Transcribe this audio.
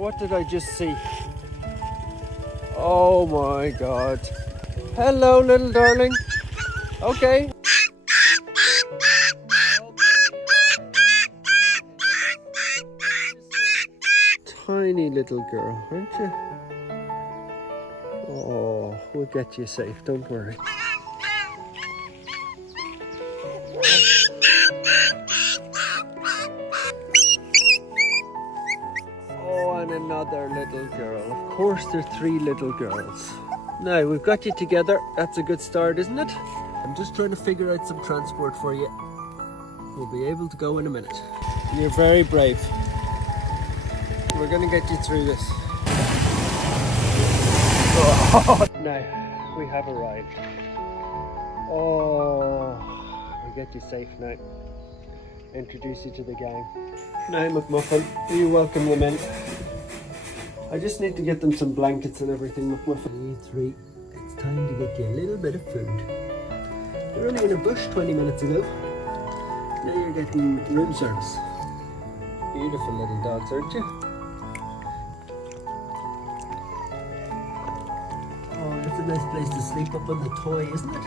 What did I just see? Oh my God. Hello, little darling. Okay. Tiny little girl, aren't you? Oh, we'll get you safe, don't worry. Oh, and another little girl. Of course, there are 3 little girls. Now, we've got you together. That's a good start, isn't it? I'm just trying to figure out some transport for you. We'll be able to go in a minute. You're very brave. We're going to get you through this. Oh. Now, we have arrived. Oh, we'll get you safe now. Introduce you to the gang. Now, McMuffin, you welcome them in. I just need to get them some blankets and everything, McMuffin. 3, it's time to get you a little bit of food. You're only in a bush 20 minutes ago. Now you're getting room service. Beautiful little dogs, aren't you? Oh, that's a nice place to sleep up on the toy, isn't it?